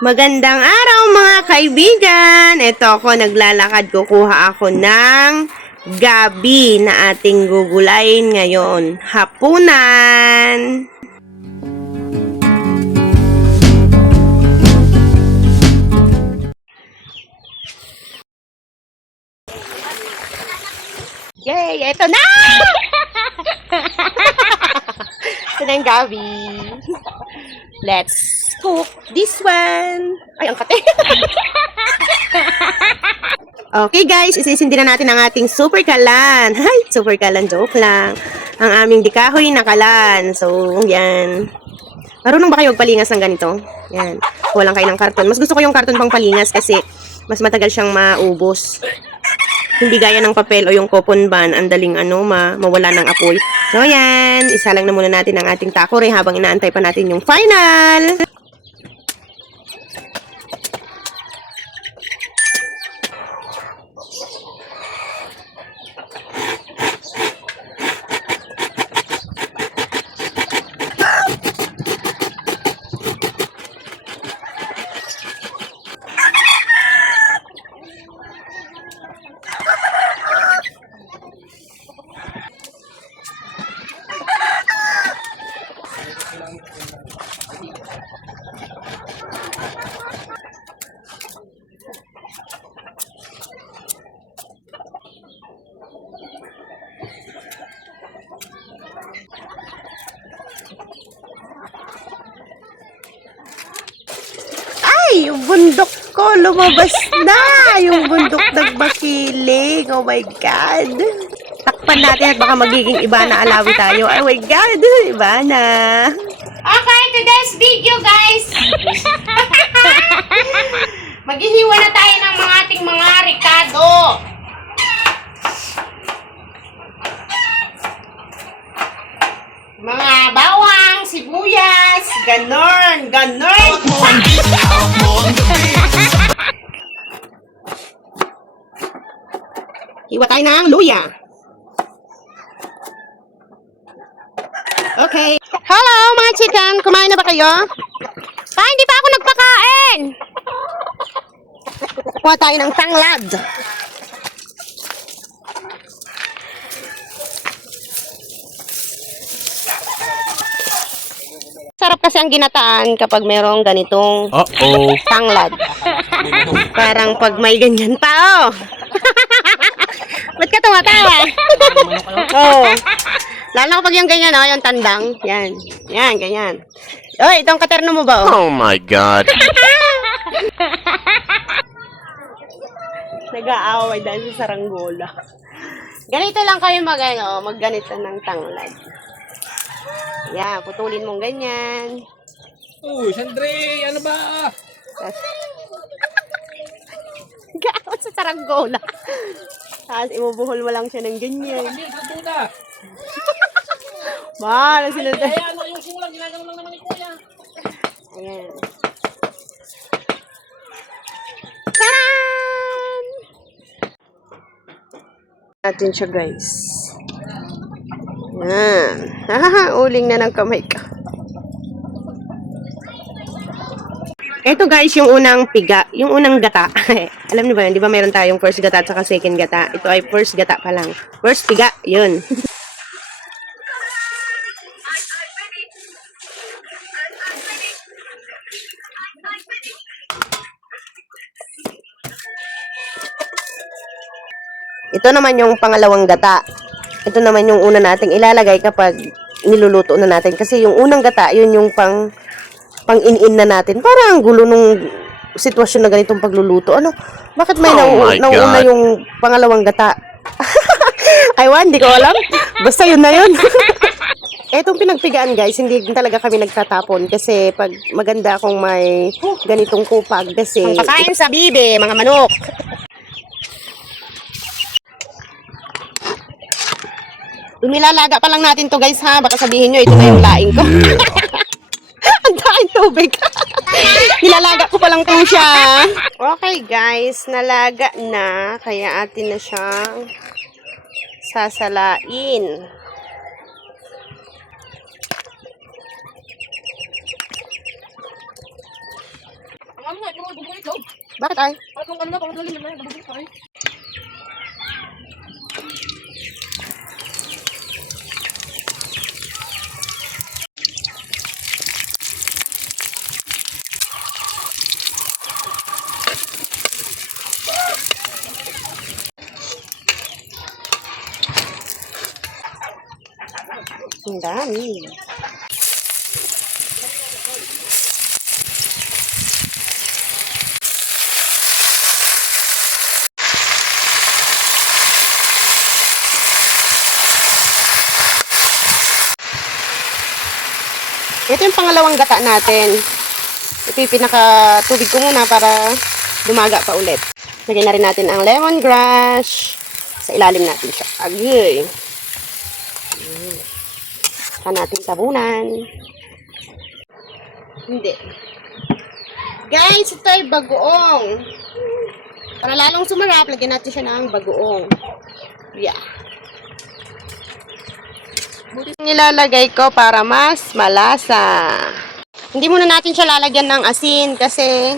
Magandang araw mga kaibigan! Ito ako, naglalakad. Kukuha ako ng gabi na ating gugulayin ngayon. Hapunan! Yay! Ito na! Ito na yung gabi. Let's cook this one. Ay, ang kate. Okay guys, isisindi na natin ang ating super kalan. Hay, super kalan, joke lang. Ang aming dikahoy na kalan. So, yan. Marunong ba kayo magpalingas ng ganito? Yan. Kulang kayo ng karton. Mas gusto ko yung karton pang palingas kasi mas matagal siyang maubos. Hindi gaya ng papel o yung coupon ban, ang daling mawala ng apoy. So, yan. Isa lang na muna natin ang ating takore habang inaantay pa natin yung final. Ay, yung bundok ko, lumabas na! Yung bundok nagbakiling. Oh my God! Takpan natin at baka magiging iba na alawi tayo. Oh my God! Iba na! Okay, today's video, guys. Maghihiwa na tayo ng mga ating mga ricado. Mga bawang, sibuyas, ganon. Hiwa tayo ng luya. Okay. Hello, mga chicken. Kumain na ba kayo? Hindi pa ako nagpakain. Kuha tayo ng tanglad. Sarap kasi ang ginataan kapag merong ganitong tanglad. Parang pag may ganyan pa, oh. Ba't ka tumatawa? Oh. Lalo na kapag yung ganyan, oh, yung tandang. Yan. Yan, ganyan. Oy, itong katerno mo ba, oh? Oh my God. Nag-aaway dahil sa saranggola. Ganito lang kayo magganito ng tanglad. Yan, putulin mong ganyan. Uy, Sandre, ano ba? Gaaw sa saranggola. Tapos imubuhol mo lang siya ng ganyan. Hindi, sa Mahal, sila tayo. Kaya ano yung simulang ginagawa lang naman ni Kuya. Ayan. Taran! Natin siya, guys. Yan. Hahaha, uling na ng kamay ka. Ito guys, yung unang piga, yung unang gata. Alam niyo ba yun? Di ba meron tayong first gata at saka second gata? Ito ay first gata pa lang. First piga, yun. Ito naman yung pangalawang gata. Ito naman yung una nating ilalagay kapag niluluto na natin. Kasi yung unang gata, yun yung pang-in-in na natin. Parang ang gulo nung sitwasyon na ganitong pagluluto. Ano? Bakit may nauna yung pangalawang gata? Aywan, di ko alam. Basta yun na yun. Etong pinagpigaan guys, hindi talaga kami nagtatapon. Kasi pag maganda kung may ganitong kupag. Kasi Ang pakain sa bibe, mga manok. Lumilalaga pa lang natin to guys ha. Baka sabihin nyo, ito na yung laing ko. Ang daing tubig. Nilalaga ko pa lang to siya. Okay guys, nalaga na. Kaya atin na siyang sasalain. bubong itlog. Bakit ay? Pangatlong ano na, pangatlong limit na, bubong ko ay. Ang dami. Ito yung pangalawang gata natin. Ito yung pinaka-tubig ko muna para dumaga pa ulit. Lagyan na rin natin ang lemongrass. Sa ilalim natin siya. Agay. Saka natin tabunan. Hindi. Guys, ito ay bagoong. Para lalong sumarap, lagyan natin siya ng bagoong. Yeah. Nilalagay ko para mas malasa. Hindi muna natin siya lalagyan ng asin kasi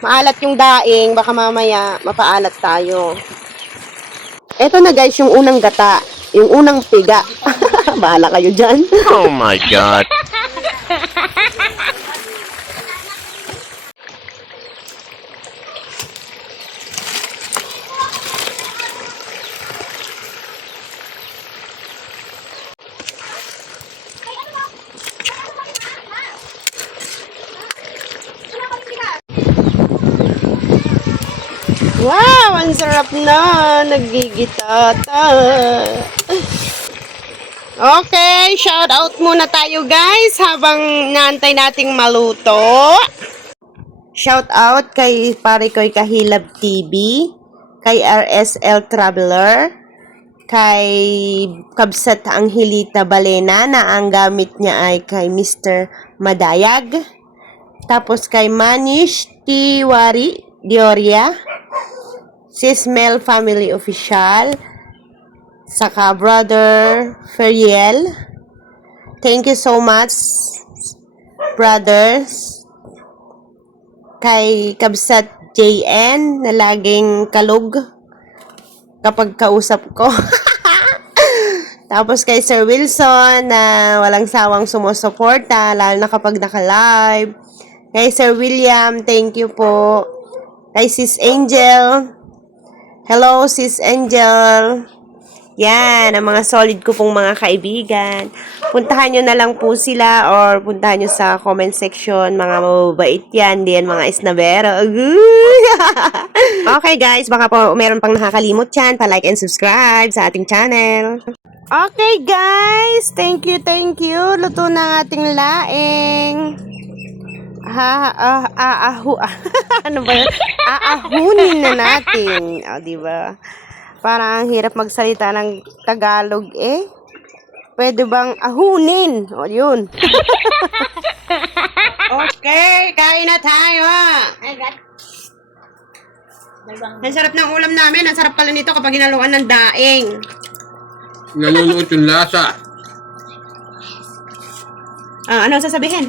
maalat yung daing. Baka mamaya mapaalat tayo. Ito na guys, yung unang gata. Yung unang piga. Bahala kayo dyan. Oh my God. Wow, ang sarap na. Nagigitata. Okay, shout out muna tayo guys habang naantay nating maluto. Shout out kay Pare Koy Kahilab TV, kay RSL Traveler, kay Kabsat Angelita Balena na ang gamit niya ay kay Mr. Madayag. Tapos kay Manish Tiwari Dioria, Sis Mel Family Official, saka Brother Feriel. Thank you so much, brothers. Kay Kabsat JN na laging kalug kapag kausap ko. Tapos kay Sir Wilson na walang sawang sumusuporta lalo na kapag naka-live. Kay Sir William, thank you po. Kay Sis Angel. Hello, Sis Angel. Yan, ang mga solid ko pong mga kaibigan. Puntahan nyo na lang po sila or puntahan nyo sa comment section. Mga mababait yan. Di yan mga isnabero. Okay guys, baka po meron pang nakakalimot yan. Pa-like and subscribe sa ating channel. Okay guys, thank you, thank you. Luto na ang ating laing. Ano ba yun? Aahunin na natin. O, diba? Parang hirap magsalita ng Tagalog eh. Pwede bang ahunin? O, yun. Okay, kain na tayo. Ang sarap ng ulam namin. Ang sarap pala nito kapag ginaluan ng daing. Naluluot yung lasa. Ano sasabihin?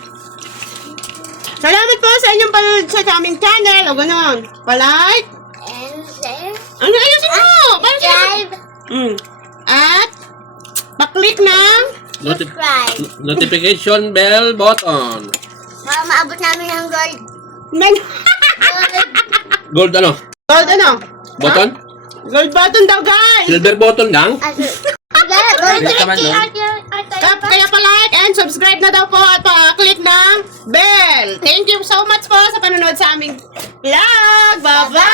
Salamat po sa inyong panonood sa aming channel. O gano'n. Palike. And there. Ano ayusin mo? Subscribe. At paklik ng Subscribe. Notification bell button. Para maabot namin ng gold. Gold ano? Gold ano? Button? Gold button daw guys. Silver button lang? Kaya pa-like and subscribe na daw po at pa-click ng bell. Thank you so much po sa panonood sa aming vlog. Bye-bye!